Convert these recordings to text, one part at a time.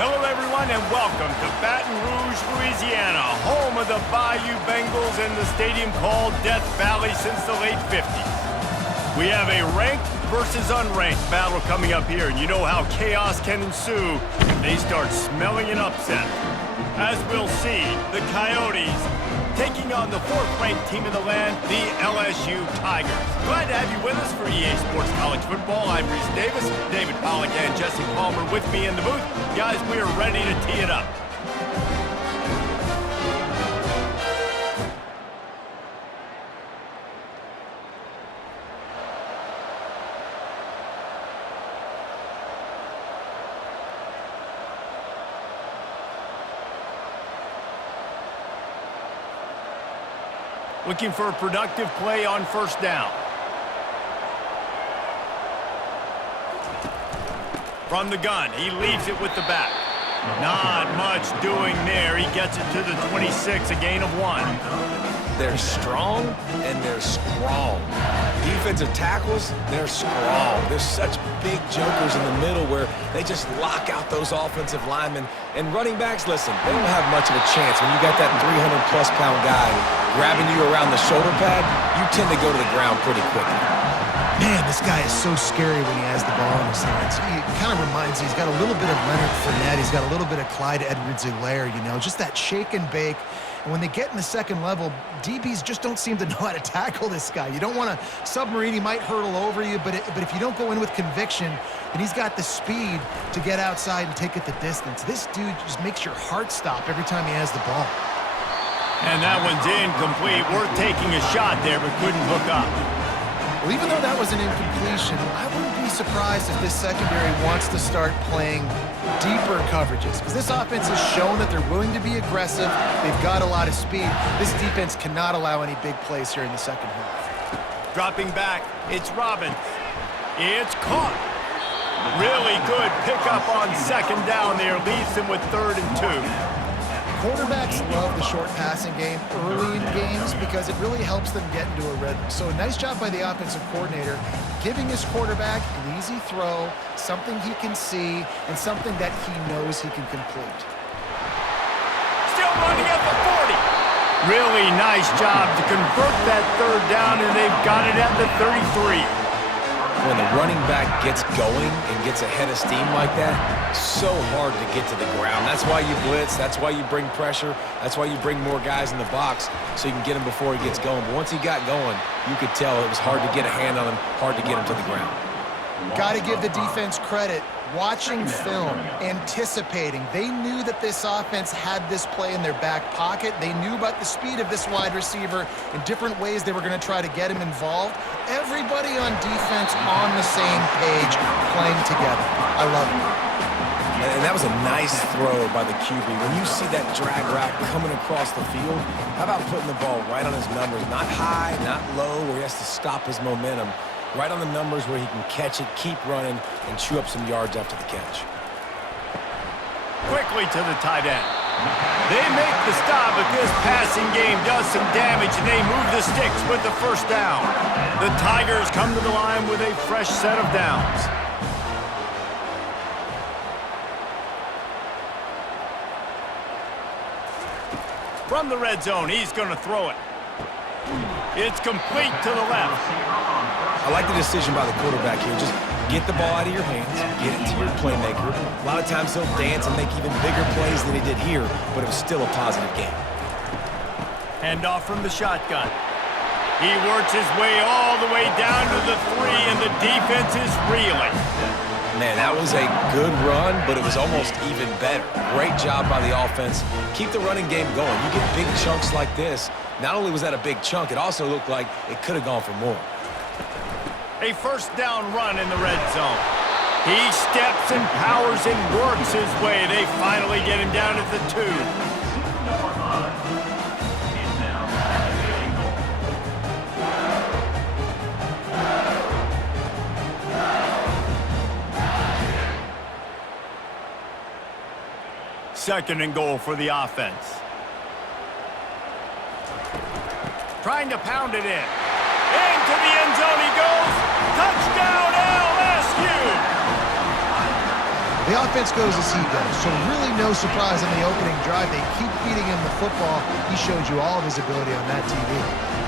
Hello, everyone, and welcome to Baton Rouge, Louisiana, home of the Bayou Bengals and the stadium called Death Valley since the late 50s. We have a ranked versus unranked battle coming up here, and you know how chaos can ensue if they start smelling an upset. As we'll see, the Coyotes taking on the fourth-ranked team in the land, the LSU Tigers. Glad to have you with us for EA Sports College Football. I'm Reese Davis, David Pollack, and Jesse Palmer with me in the booth. Guys, we are ready to tee it up. Looking for a productive play on first down. From the gun, he leaves it with the back. Not much doing there. He gets it to the 26, a gain of 1. They're strong and they're strong. Defensive tackles, they're strong. There's such big jokers in the middle where they just lock out those offensive linemen. And running backs, listen, they don't have much of a chance. When you got that 300-plus pound guy grabbing you around the shoulder pad, you tend to go to the ground pretty quickly. Man, this guy is so scary when he has the ball in his hands. He kind of reminds me, he's got a little bit of Leonard Fournette. He's got a little bit of Clyde Edwards-Helaire, you know, just that shake and bake. And when they get in the second level, DBs just don't seem to know how to tackle this guy. You don't want to submarine. He might hurtle over you, but if you don't go in with conviction, then he's got the speed to get outside and take it the distance. This dude just makes your heart stop every time he has the ball. And that one's incomplete. Worth taking a shot there, but couldn't hook up. Well, even though that was an incompletion, I wouldn't be surprised if this secondary wants to start playing deeper coverages, because this offense has shown that they're willing to be aggressive. They've got a lot of speed. This defense cannot allow any big plays here in the second half. Dropping back, it's Robbins. It's caught. Really good pickup on second down there. Leaves them with 3rd and 2. Quarterbacks love the short passing game early in games because it really helps them get into a rhythm. So a nice job by the offensive coordinator giving his quarterback an easy throw, something he can see, and something that he knows he can complete. Still running at the 40. Really nice job to convert that 3rd down, and they've got it at the 33. When the running back gets going and gets ahead of steam like that, so hard to get to the ground. That's why you blitz. That's why you bring pressure. That's why you bring more guys in the box so you can get him before he gets going. But once he got going, you could tell it was hard to get a hand on him, hard to get him to the ground. Got to give the defense credit. Watching film, anticipating. They knew that this offense had this play in their back pocket. They knew about the speed of this wide receiver in different ways they were going to try to get him involved. Everybody on defense on the same page, playing together. I love it. And that was a nice throw by the QB. When you see that drag route coming across the field, how about putting the ball right on his numbers? Not high, not low, where he has to stop his momentum. Right on the numbers where he can catch it, keep running, and chew up some yards after the catch. Quickly to the tight end. They make the stop, but this passing game does some damage, and they move the sticks with the first down. The Tigers come to the line with a fresh set of downs. From the red zone, he's going to throw it. It's complete to the left. I like the decision by the quarterback here. Just get the ball out of your hands, get it to your playmaker. A lot of times he'll dance and make even bigger plays than he did here, but it was still a positive game. Handoff from the shotgun. He works his way all the way down to the 3, and the defense is reeling. Man, that was a good run, but it was almost even better. Great job by the offense. Keep the running game going. You get big chunks like this. Not only was that a big chunk, it also looked like it could have gone for more. A first down run in the red zone. He steps and powers and works his way. They finally get him down at the 2. Second and goal for the offense. Trying to pound it in. Into the end zone he goes. Touchdown LSU! The offense goes as he goes, so really no surprise on the opening drive. They keep feeding him the football. He showed you all of his ability on that TV.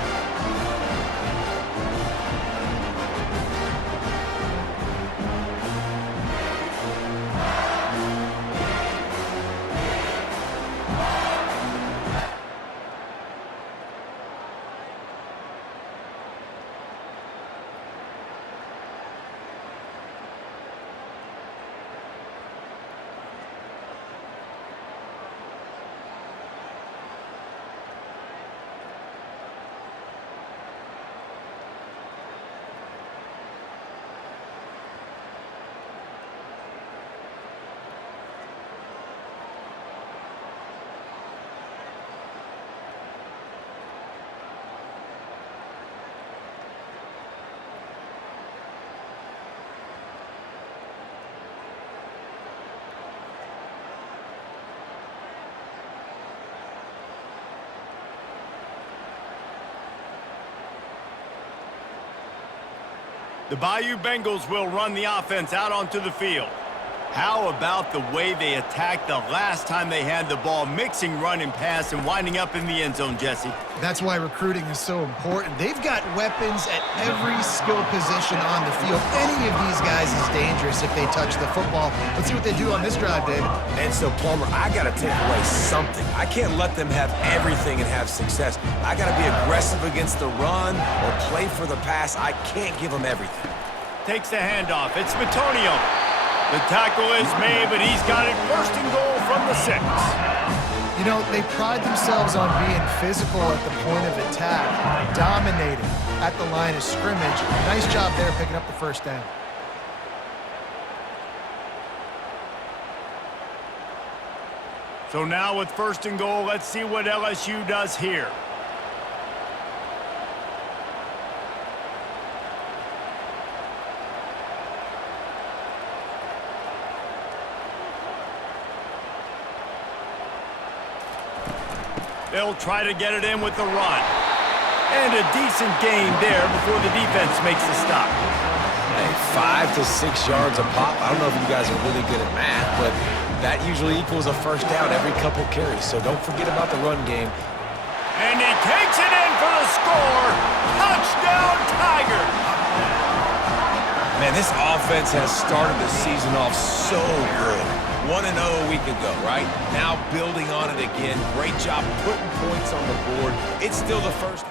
The Bayou Bengals will run the offense out onto the field. How about the way they attacked the last time they had the ball, mixing run and pass and winding up in the end zone, Jesse? That's why recruiting is so important. They've got weapons at every skill position on the field. Any of these guys is dangerous if they touch the football. Let's see what they do on this drive, David. And so, Palmer, I got to take away something. I can't let them have everything and have success. I got to be aggressive against the run or play for the pass. I can't give them everything. Takes the handoff. It's Matonio. The tackle is made, but he's got it first and goal from the 6. You know, they pride themselves on being physical at the point of attack, dominating at the line of scrimmage. Nice job there picking up the first down. So now with first and goal, let's see what LSU does here. They'll try to get it in with the run. And a decent gain there before the defense makes the stop. Hey, 5 to 6 yards a pop. I don't know if you guys are really good at math, but that usually equals a first down every couple carries. So don't forget about the run game. And he takes it in for the score. Touchdown, Tigers! Man, this offense has started the season off so good. 1-0 a week ago, right? Now building on it again. Great job putting points on the board. It's still the first.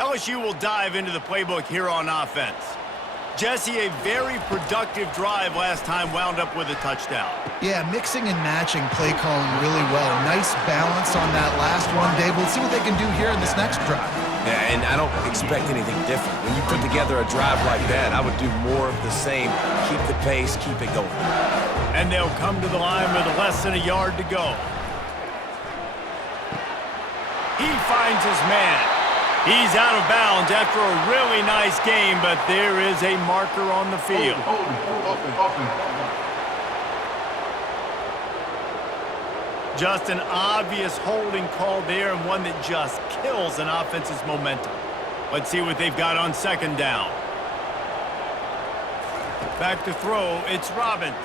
LSU will dive into the playbook here on offense. Jesse, a very productive drive last time, wound up with a touchdown. Yeah, mixing and matching play calling really well. Nice balance on that last one, Dave. We'll see what they can do here in this next drive. Yeah, and I don't expect anything different. When you put together a drive like that, I would do more of the same. Keep the pace, keep it going. And they'll come to the line with less than a yard to go. He finds his man. He's out of bounds after a really nice game, but there is a marker on the field. Just an obvious holding call there, and one that just kills an offense's momentum. Let's see what they've got on second down. Back to throw, it's Robbins.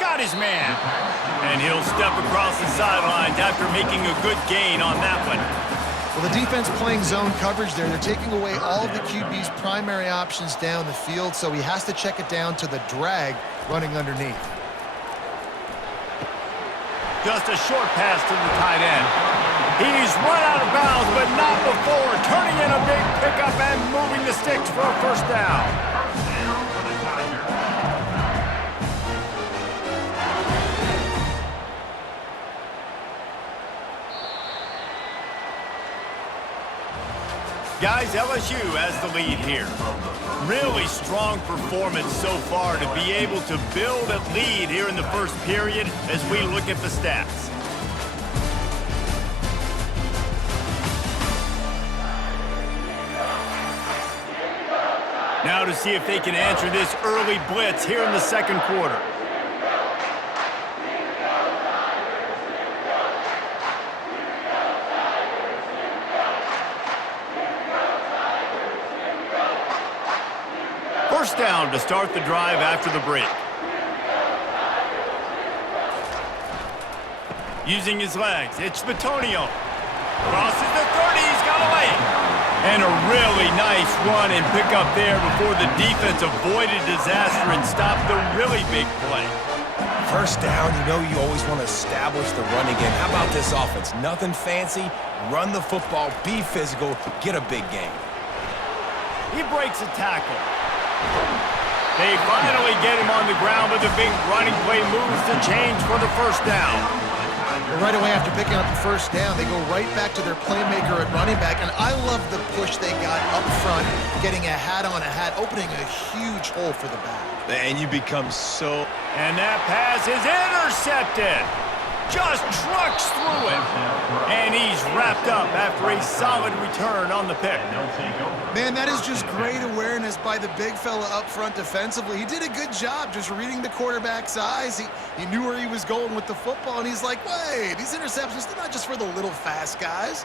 Got his man. And he'll step across the sidelines after making a good gain on that one. Well, the defense playing zone coverage there. They're taking away all of the QB's primary options down the field, so he has to check it down to the drag running underneath. Just a short pass to the tight end. He's run out of bounds, but not before turning in a big pickup and moving the sticks for a first down. Guys, LSU has the lead here. Really strong performance so far to be able to build a lead here in the first period as we look at the stats. Now to see if they can answer this early blitz here in the second quarter. First down to start the drive after the break. Using his legs, it's Batonio. Crosses the 30, he's got away. And a really nice run and pick up there before the defense avoided disaster and stopped the really big play. First down, you know you always want to establish the running game. How about this offense? Nothing fancy. Run the football, be physical, get a big gain. He breaks a tackle. They finally get him on the ground, but the big running play moves the change for the first down. But right away after picking up the first down, they go right back to their playmaker at running back. And I love the push they got up front, getting a hat on a hat, opening a huge hole for the back. And you become so... And that pass is intercepted. Just trucks through it. And he's wrapped up after a solid return on the pick. Man, that is just great awareness by the big fella up front defensively. He did a good job just reading the quarterback's eyes. He knew where he was going with the football, and he's like, wait, these interceptions, they're not just for the little fast guys.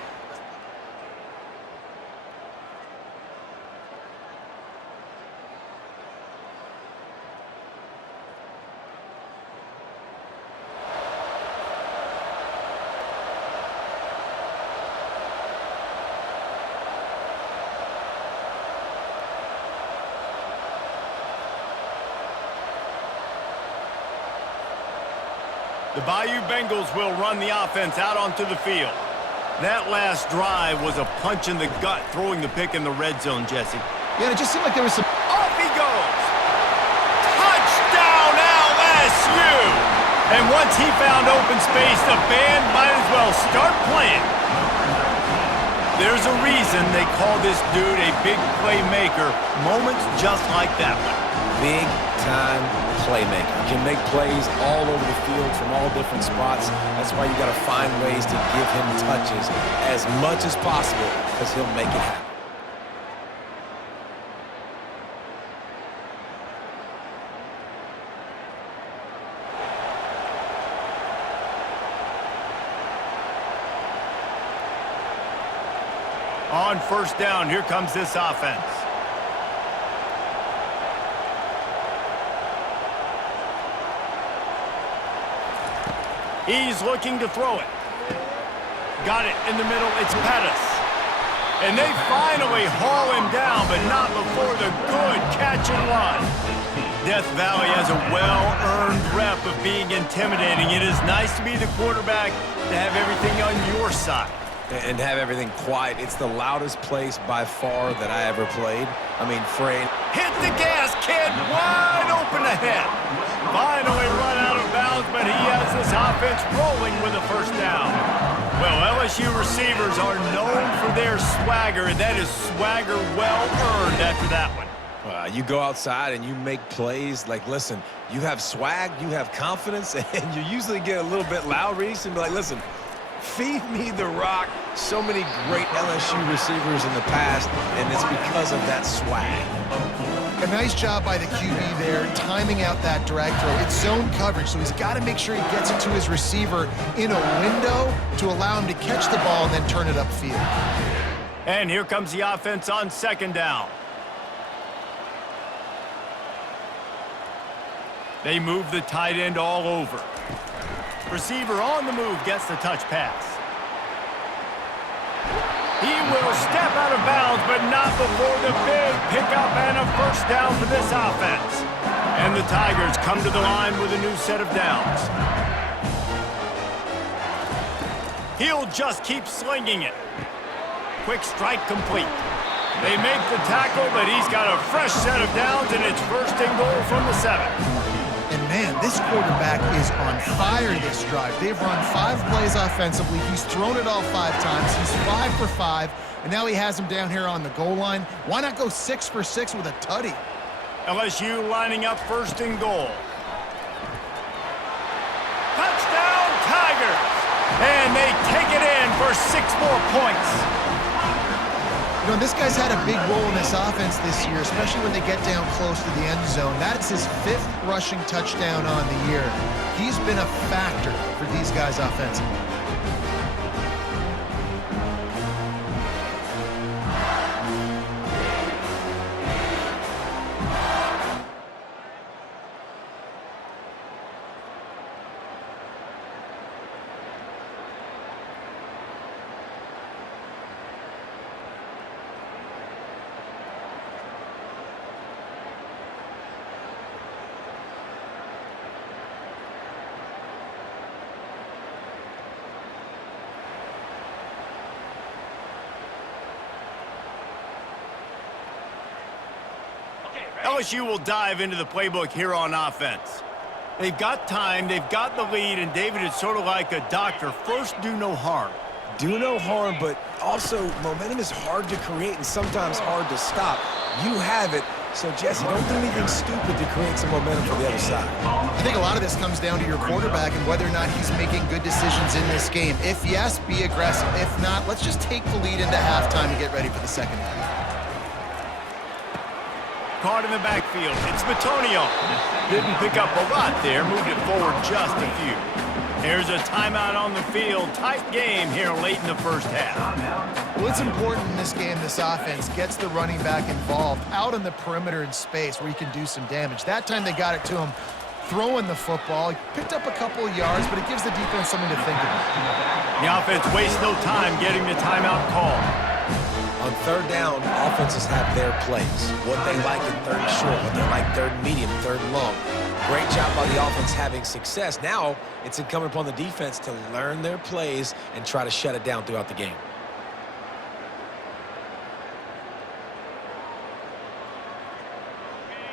The Bayou Bengals will run the offense out onto the field. That last drive was a punch in the gut, throwing the pick in the red zone, Jesse. Yeah, it just seemed like there was some... Off he goes! Touchdown LSU! And once he found open space, the band might as well start playing. There's a reason they call this dude a big playmaker. Moments just like that one. Big-time playmaker. Can make plays all over the field from all different spots. That's why you got to find ways to give him touches as much as possible, because he'll make it happen. On first down, here comes this offense. He's looking to throw it. Got it in the middle. It's Pettis. And they finally haul him down, but not before the good catch and run. Death Valley has a well-earned rep of being intimidating. It is nice to be the quarterback, to have everything on your side. And have everything quiet. It's the loudest place by far that I ever played. I mean, Frayne. Hit the gas, kid. Wide open ahead. Finally run out of bounds, but he has this offense rolling with a first down. Well, LSU receivers are known for their swagger, and that is swagger well-earned after that one. You go outside and you make plays. Like, listen, you have swag, you have confidence, and you usually get a little bit loud, Reese, and be like, listen, feed me the rock. So many great LSU receivers in the past, and it's because of that swag. A nice job by the QB there, timing out that drag throw. It's zone coverage, so he's got to make sure he gets it to his receiver in a window to allow him to catch the ball and then turn it upfield. And here comes the offense on second down. They move the tight end all over. Receiver on the move gets the touch pass. He will step out of bounds, but not before the big pickup and a first down for this offense. And the Tigers come to the line with a new set of downs. He'll just keep slinging it. Quick strike complete. They make the tackle, but he's got a fresh set of downs, and it's first and goal from the 7. And man, this quarterback is on fire this drive. They've run 5 plays offensively. He's thrown it all 5 times. He's 5 for 5, and now he has him down here on the goal line. Why not go 6 for 6 with a tutty? LSU lining up first and goal. Touchdown, Tigers! And they take it in for 6 more points. You know, this guy's had a big role in this offense this year, especially when they get down close to the end zone. That's his 5th rushing touchdown on the year. He's been a factor for these guys offensively. LSU will dive into the playbook here on offense. They've got time, they've got the lead, and David, is sort of like a doctor. First, do no harm. Do no harm, but also momentum is hard to create and sometimes hard to stop. You have it, so Jesse, don't do anything stupid to create some momentum for the other side. I think a lot of this comes down to your quarterback and whether or not he's making good decisions in this game. If yes, be aggressive. If not, let's just take the lead into halftime and get ready for the second half. Caught in the backfield. It's Batonio. Didn't pick up a lot there. Moved it forward just a few. Here's a timeout on the field. Tight game here late in the first half. Well, it's important in this game, this offense gets the running back involved out on the perimeter in space where he can do some damage. That time they got it to him throwing the football. He picked up a couple of yards, but it gives the defense something to think about. The offense wastes no time getting the timeout call. On third down, offenses have their plays. What they like in third and short, what they like third and medium, third and long. Great job by the offense having success. Now, it's incumbent upon the defense to learn their plays and try to shut it down throughout the game.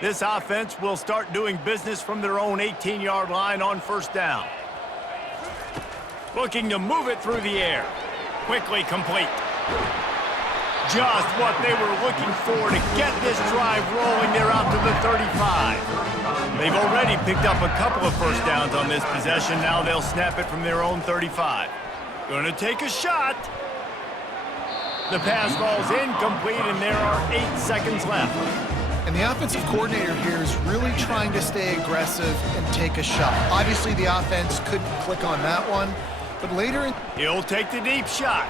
This offense will start doing business from their own 18-yard line on first down. Looking to move it through the air. Quickly complete. Just what they were looking for to get this drive rolling. They're out to the 35. They've already picked up a couple of first downs on this possession. Now they'll snap it from their own 35. Gonna take a shot. The pass falls incomplete, and there are 8 seconds left. And the offensive coordinator here is really trying to stay aggressive and take a shot. Obviously, the offense couldn't click on that one, but later in... He'll take the deep shot.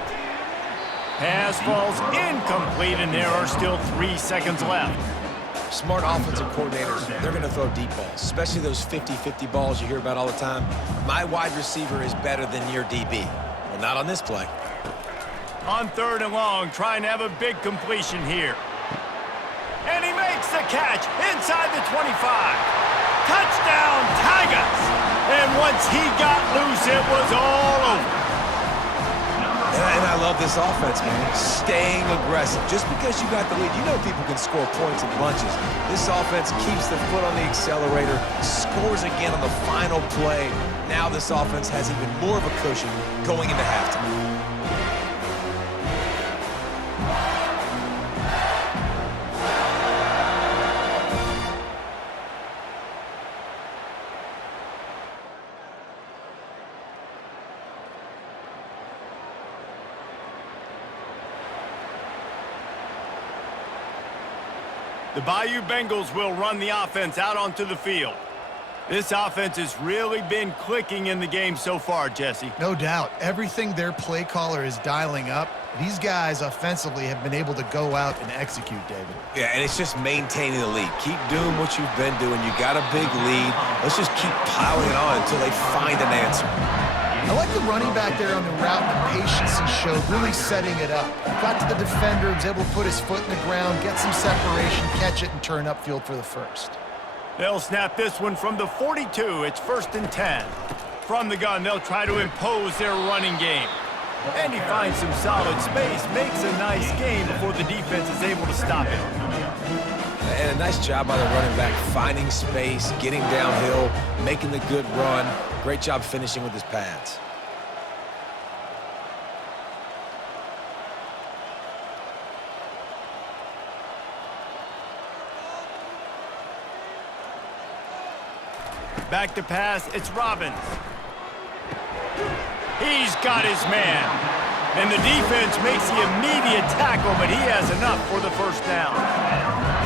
Pass falls incomplete, and there are still 3 seconds left. Smart offensive coordinators, they're going to throw deep balls, especially those 50-50 balls you hear about all the time. My wide receiver is better than your DB. Well, not on this play. On third and long, trying to have a big completion here. And he makes the catch inside the 25. Touchdown, Tigers! And once he got loose, it was all over. And I love this offense, man. Staying aggressive. Just because you got the lead, you know people can score points in bunches. This offense keeps the foot on the accelerator, scores again on the final play. Now this offense has even more of a cushion going into halftime. The Bayou Bengals will run the offense out onto the field. This offense has really been clicking in the game so far, Jesse. No doubt. Everything their play caller is dialing up, these guys offensively have been able to go out and execute, David. Yeah, and it's just maintaining the lead. Keep doing what you've been doing. You got a big lead. Let's just keep piling it on until they find an answer. I like the running back there on the route and the patience he showed, really setting it up. Got to the defender, was able to put his foot in the ground, get some separation, catch it, and turn upfield for the first. They'll snap this one from the 42. It's 1st and 10. From the gun, they'll try to impose their running game. And he finds some solid space, makes a nice game before the defense is able to stop it. And a nice job by the running back, finding space, getting downhill, making the good run. Great job finishing with his pads. Back to pass, it's Robbins. He's got his man. And the defense makes the immediate tackle, but he has enough for the first down.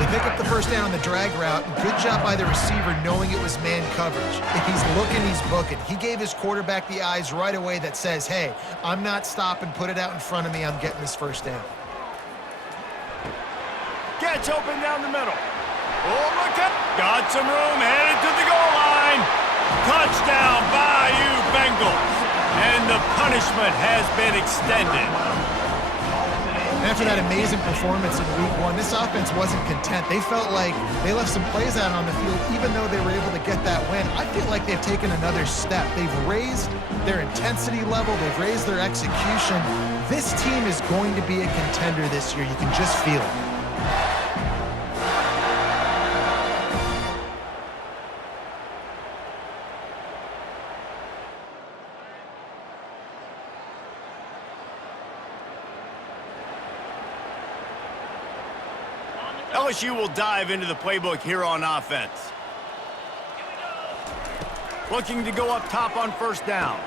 They pick up the first down on the drag route. Good job by the receiver knowing it was man coverage. If he's looking, he's booking. He gave his quarterback the eyes right away that says, hey, I'm not stopping, put it out in front of me, I'm getting this first down. Gets open down the middle. Oh, look at, got some room, headed to the goal line. Touchdown, Bayou Bengals. And the punishment has been extended. After that amazing performance in Week 1, this offense wasn't content. They felt like they left some plays out on the field, even though they were able to get that win. I feel like they've taken another step. They've raised their intensity level. They've raised their execution. This team is going to be a contender this year. You can just feel it. LSU will dive into the playbook here on offense. Looking to go up top on first down.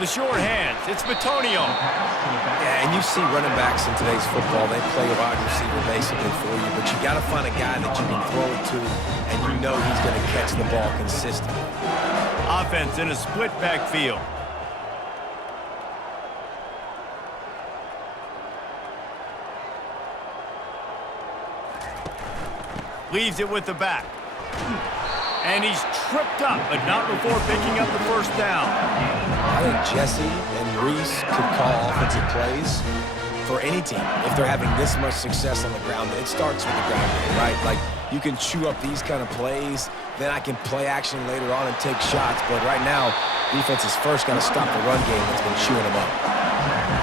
The short hands, it's Bitonio. Yeah, and you see running backs in today's football, they play wide receiver basically for you, but you got to find a guy that you can throw it to, and you know he's going to catch the ball consistently. Offense in a split backfield. Leaves it with the back. And he's tripped up, but not before picking up the first down. I think Jesse and Reese could call offensive plays for any team if they're having this much success on the ground. It starts with the ground game, right? Like, you can chew up these kind of plays, then I can play action later on and take shots. But right now, defense is first got to stop the run game that's been chewing them up.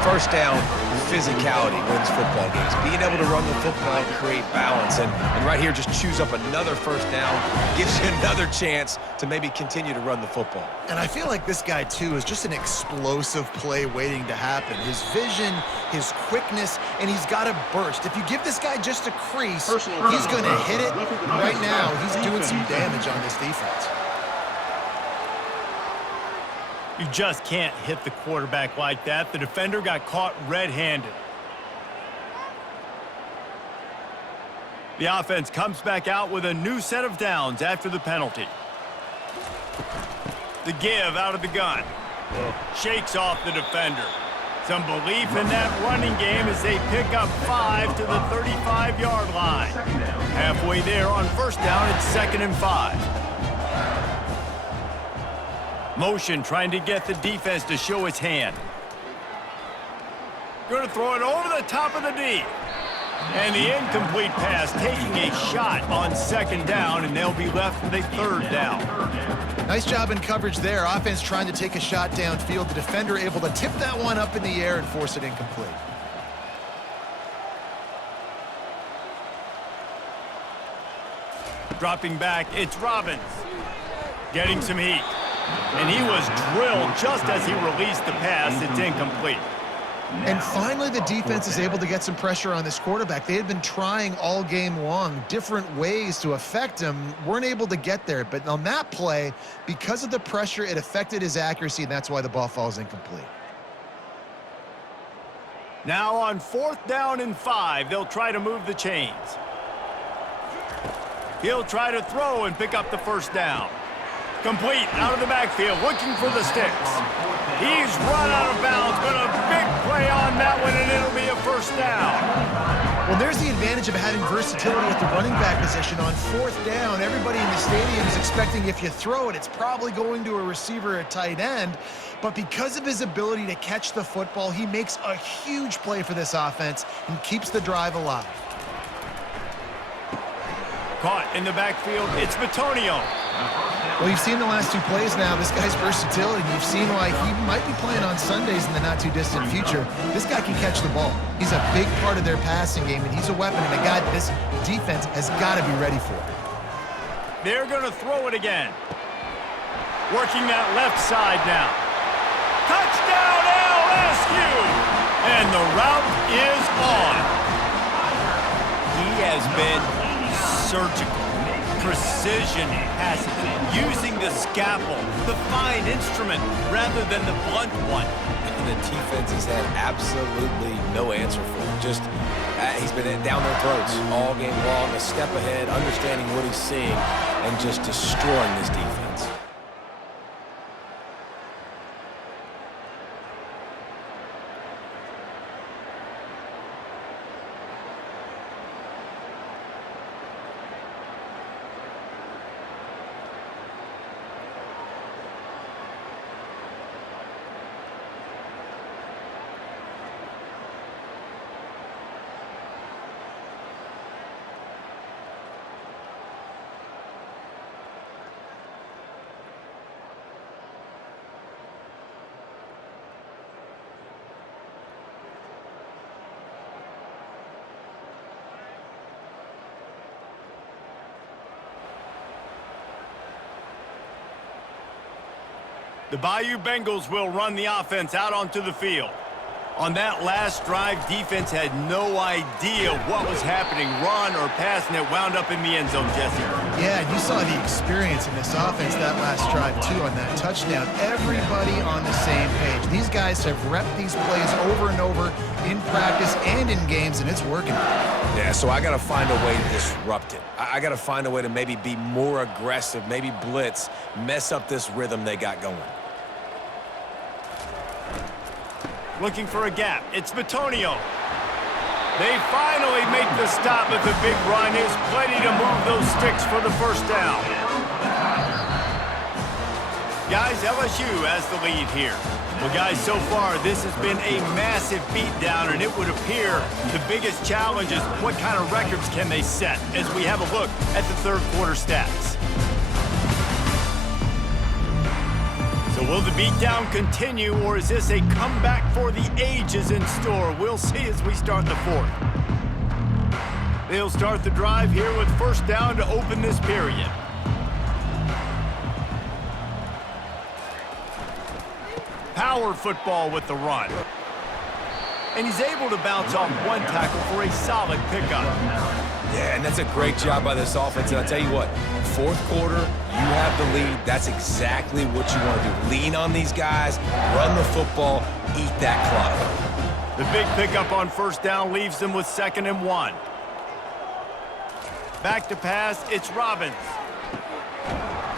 First down, physicality wins football games. Being able to run the football and create balance. And right here, just choose up another first down, gives you another chance to maybe continue to run the football. And I feel like this guy, too, is just an explosive play waiting to happen. His vision, his quickness, and he's got a burst. If you give this guy just a crease, he's going to hit it. Right now, he's doing some damage on this defense. You just can't hit the quarterback like that. The defender got caught red-handed. The offense comes back out with a new set of downs after the penalty. The give out of the gun. Shakes off the defender. Some belief in that running game as they pick up 5 to the 35-yard line. Halfway there on first down, it's 2nd and 5. Motion trying to get the defense to show its hand. Going to throw it over the top of the D. And the incomplete pass taking a shot on 2nd down, and they'll be left with a 3rd down. Nice job in coverage there. Offense trying to take a shot downfield. The defender able to tip that one up in the air and force it incomplete. Dropping back, it's Robbins. Getting some heat. And he was drilled just as he released the pass. It's incomplete. And finally, the defense is able to get some pressure on this quarterback. They had been trying all game long, different ways to affect him, weren't able to get there. But on that play, because of the pressure, it affected his accuracy, and that's why the ball falls incomplete. Now on 4th down and 5, they'll try to move the chains. He'll try to throw and pick up the first down. Complete out of the backfield, looking for the sticks. He's run out of bounds, but a big play on that one, and it'll be a first down. Well, there's the advantage of having versatility at the running back position. On 4th down, everybody in the stadium is expecting if you throw it, it's probably going to a receiver or tight end. But because of his ability to catch the football, he makes a huge play for this offense and keeps the drive alive. Caught in the backfield, it's Bitonio. Well, you've seen the last 2 plays now. This guy's versatility. You've seen why he might be playing on Sundays in the not-too-distant future. This guy can catch the ball. He's a big part of their passing game, and he's a weapon and a guy that this defense has got to be ready for. They're going to throw it again. Working that left side now. Touchdown, LSU! And the route is on. He has been surgical. precision passes it, using the scalpel, the fine instrument, rather than the blunt one. And the defense has had absolutely no answer for him. Just, he's been down their throats all game long, a step ahead, understanding what he's seeing, and just destroying this defense. The Bayou Bengals will run the offense out onto the field. On that last drive, defense had no idea what was happening, run or pass, and it wound up in the end zone, Jesse. Yeah, you saw the experience in this offense that last drive, too, on that touchdown. Everybody on the same page. These guys have repped these plays over and over in practice and in games, and it's working. Yeah, so I got to find a way to disrupt it. I got to find a way to maybe be more aggressive, maybe blitz, mess up this rhythm they got going. Looking for a gap. It's Batonio. They finally make the stop, but the big run is plenty to move those sticks for the first down. Guys, LSU has the lead here. Well, guys, so far this has been a massive beatdown, and it would appear the biggest challenge is what kind of records can they set as we have a look at the third quarter stats. So will the beatdown continue, or is this a comeback for the ages in store? We'll see as we start the fourth. They'll start the drive here with first down to open this period. Power football with the run. And he's able to bounce off one tackle for a solid pickup. Yeah, and that's a great job by this offense. And I'll tell you what, fourth quarter, you have the lead. That's exactly what you want to do. Lean on these guys, run the football, eat that clock. The big pickup on first down leaves them with 2nd and 1. Back to pass, it's Robbins.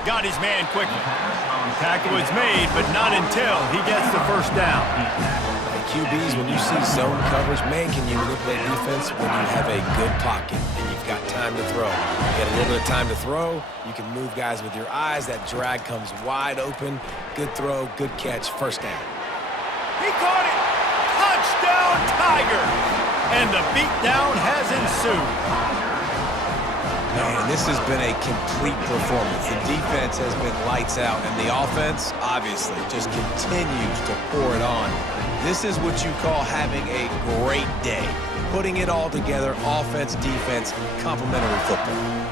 Got his man quickly. Tackle is made, but not until he gets the first down. QBs, when you see zone coverage, man, can you manipulate defense when you have a good pocket and you've got time to throw. You get a little bit of time to throw, you can move guys with your eyes. That drag comes wide open. Good throw, good catch, first down. He caught it! Touchdown, Tigers! And the beatdown has ensued. Man, this has been a complete performance. The defense has been lights out, and the offense, obviously, just continues to pour it on. This is what you call having a great day. Putting it all together, offense, defense, complementary football.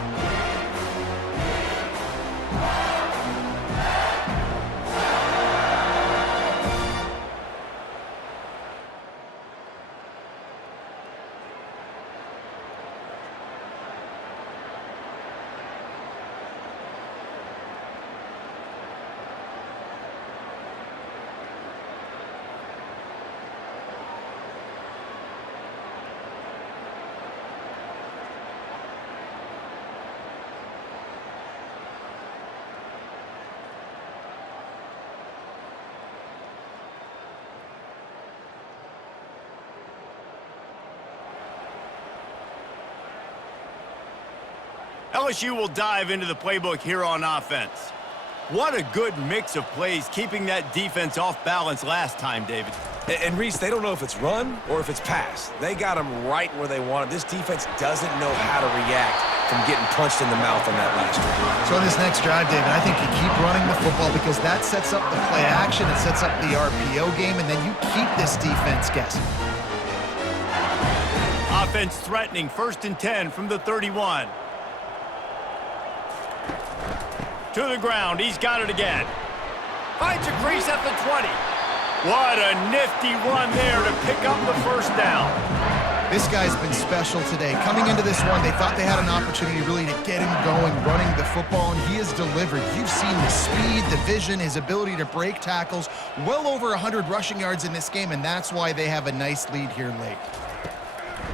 LSU will dive into the playbook here on offense. What a good mix of plays, keeping that defense off balance last time, David. And Reese, they don't know if it's run or if it's pass. They got them right where they want them. This defense doesn't know how to react from getting punched in the mouth on that last drive. So in this next drive, David, I think you keep running the football because that sets up the play action, it sets up the RPO game, and then you keep this defense guessing. Offense threatening, 1st and 10 from the 31. To the ground, he's got it again. Finds a crease at the 20. What a nifty run there to pick up the first down. This guy's been special today. Coming into this one, they thought they had an opportunity really to get him going, running the football, and he has delivered. You've seen the speed, the vision, his ability to break tackles, well over 100 rushing yards in this game, and that's why they have a nice lead here late.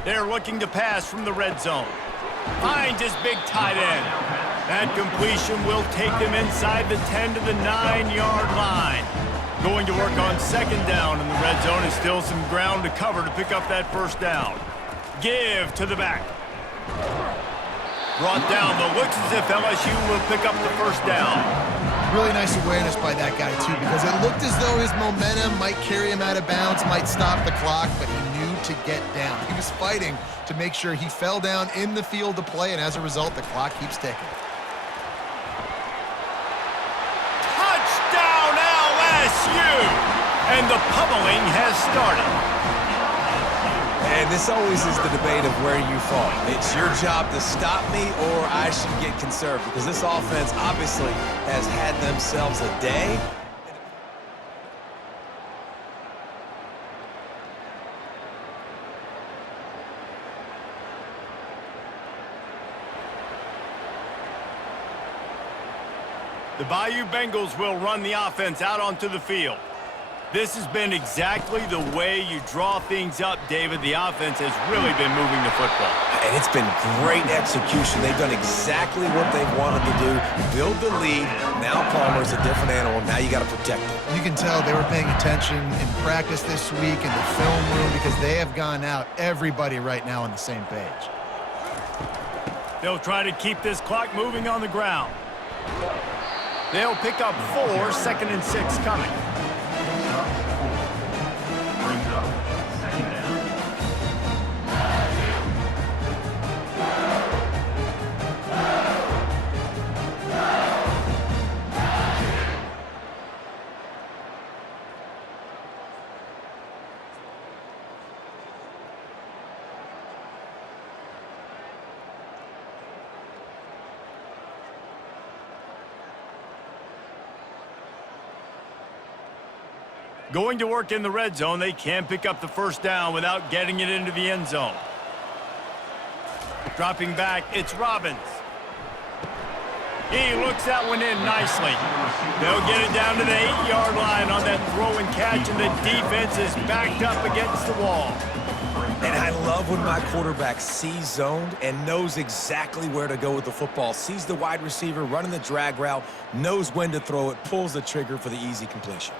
They're looking to pass from the red zone. Finds his big tight end. That completion will take them inside the 10 to the 9-yard line. Going to work on second down in the red zone, and still some ground to cover to pick up that first down. Give to the back. Brought down, but looks as if LSU will pick up the first down. Really nice awareness by that guy, too, because it looked as though his momentum might carry him out of bounds, might stop the clock, but he knew to get down. He was fighting to make sure he fell down in the field to play, and as a result, the clock keeps ticking. Touchdown, LSU! And the pummeling has started. And this always is the debate of where you fall. It's your job to stop me, or I should get conservative, because this offense obviously has had themselves a day. The Bayou Bengals will run the offense out onto the field. This has been exactly the way you draw things up, David. The offense has really been moving the football. And it's been great execution. They've done exactly what they've wanted to do. Build the lead. Now Palmer's a different animal. Now you got to protect him. You can tell they were paying attention in practice this week in the film room because they have gone out, everybody right now on the same page. They'll try to keep this clock moving on the ground. They'll pick up 4, second and 6 coming. Going to work in the red zone. They can't pick up the first down without getting it into the end zone. Dropping back, it's Robbins. He looks that one in nicely. They'll get it down to the 8-yard line on that throw and catch, and the defense is backed up against the wall. And I love when my quarterback sees zoned and knows exactly where to go with the football. Sees the wide receiver running the drag route, knows when to throw it, pulls the trigger for the easy completion.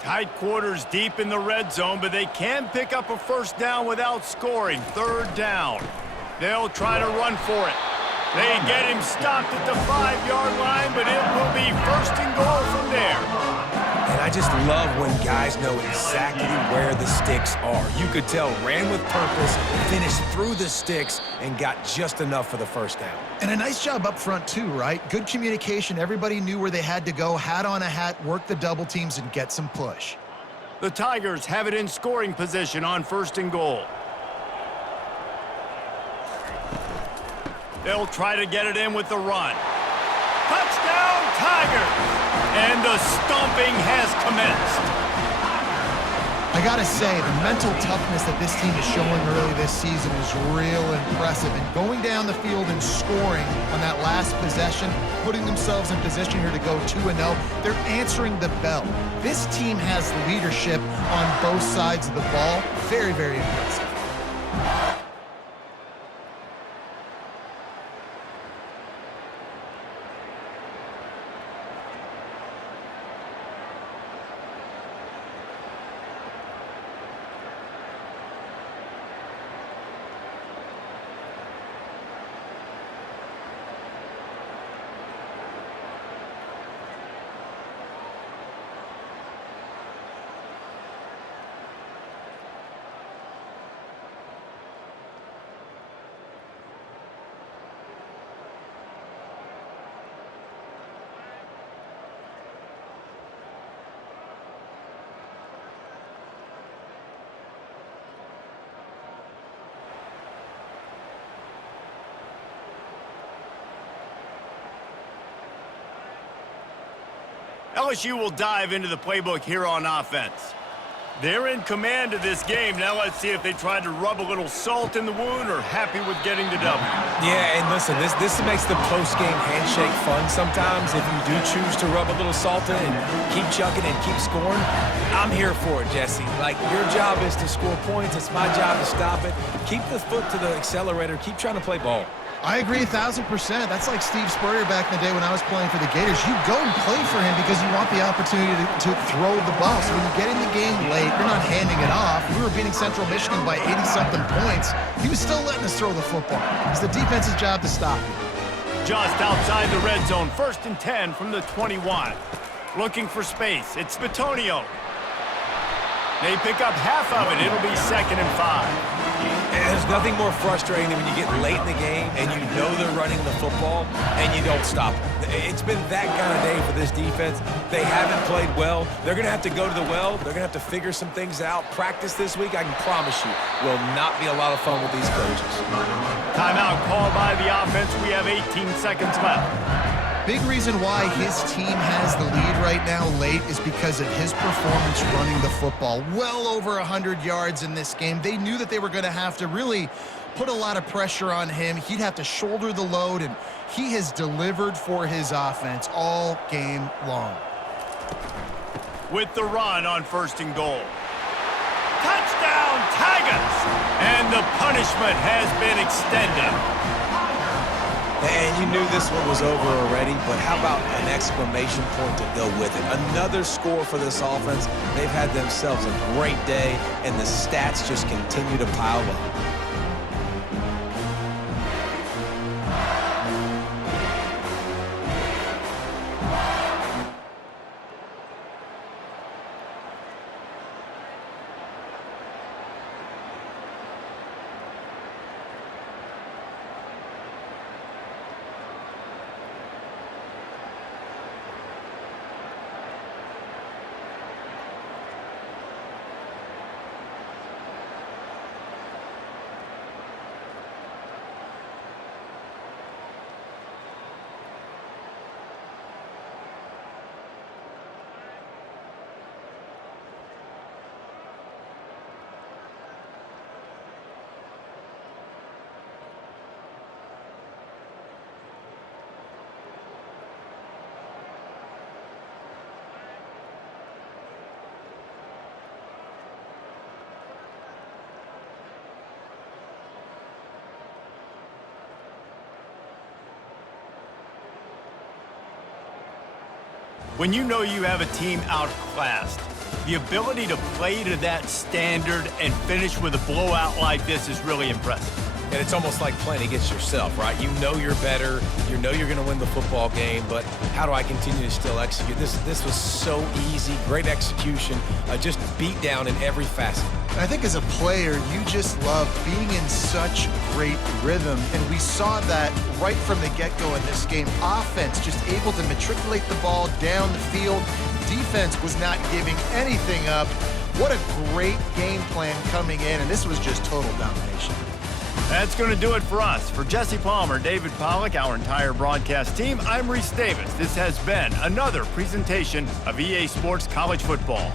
Tight quarters deep in the red zone, but they can pick up a first down without scoring. Third down. They'll try to run for it. They get him stopped at the 5-yard line, but it will be first and goal from there. And I just love when guys know exactly where the sticks are. You could tell ran with purpose, finished through the sticks, and got just enough for the first down. And a nice job up front too, right? Good communication. Everybody knew where they had to go, hat on a hat, work the double teams, and get some push. The Tigers have it in scoring position on first and goal. They'll try to get it in with the run. Touchdown, Tigers! And the stomping has commenced. I gotta say, the mental toughness that this team is showing early this season is real impressive. And going down the field and scoring on that last possession, putting themselves in position here to go 2-0, they're answering the bell. This team has leadership on both sides of the ball. Very, very impressive. LSU will dive into the playbook here on offense. They're in command of this game. Now let's see if they try to rub a little salt in the wound or happy with getting the W. Yeah, and listen, this makes the post-game handshake fun sometimes. If you do choose to rub a little salt in and keep chucking and keep scoring, I'm here for it, Jesse. Like, your job is to score points. It's my job to stop it. Keep the foot to the accelerator. Keep trying to play ball. I agree 1,000%. That's like Steve Spurrier back in the day when I was playing for the Gators. You go and play for him because you want the opportunity to throw the ball. So when you get in the game late, you're not handing it off. We were beating Central Michigan by 80-something points. He was still letting us throw the football. It's the defense's job to stop you. Just outside the red zone, 1st and 10 from the 21. Looking for space. It's Batonio. They pick up half of it. It'll be 2nd and 5. There's nothing more frustrating than when you get late in the game and you know they're running the football and you don't stop them. It's been that kind of day for this defense. They haven't played well. They're going to have to go to the well. They're going to have to figure some things out. Practice this week, I can promise you, will not be a lot of fun with these coaches. Timeout called by the offense. We have 18 seconds left. Big reason why his team has the lead right now late is because of his performance running the football. Well over 100 yards in this game. They knew that they were going to have to really put a lot of pressure on him. He'd have to shoulder the load, and he has delivered for his offense all game long. With the run on 1st and goal. Touchdown, Tigers! And the punishment has been extended. And you knew this one was over already, but how about an exclamation point to go with it? Another score for this offense. They've had themselves a great day, and the stats just continue to pile up. When you know you have a team outclassed, the ability to play to that standard and finish with a blowout like this is really impressive. And it's almost like playing against yourself, right? You know you're better. You know you're going to win the football game, but how do I continue to still execute? This was so easy, great execution, just beat down in every facet. I think as a player, you just love being in such great rhythm, and we saw that right from the get-go in this game. Offense just able to matriculate the ball down the field. Defense was not giving anything up. What a great game plan coming in, and this was just total domination. That's going to do it for us. For Jesse Palmer, David Pollack, our entire broadcast team, I'm Reese Davis. This has been another presentation of EA Sports College Football.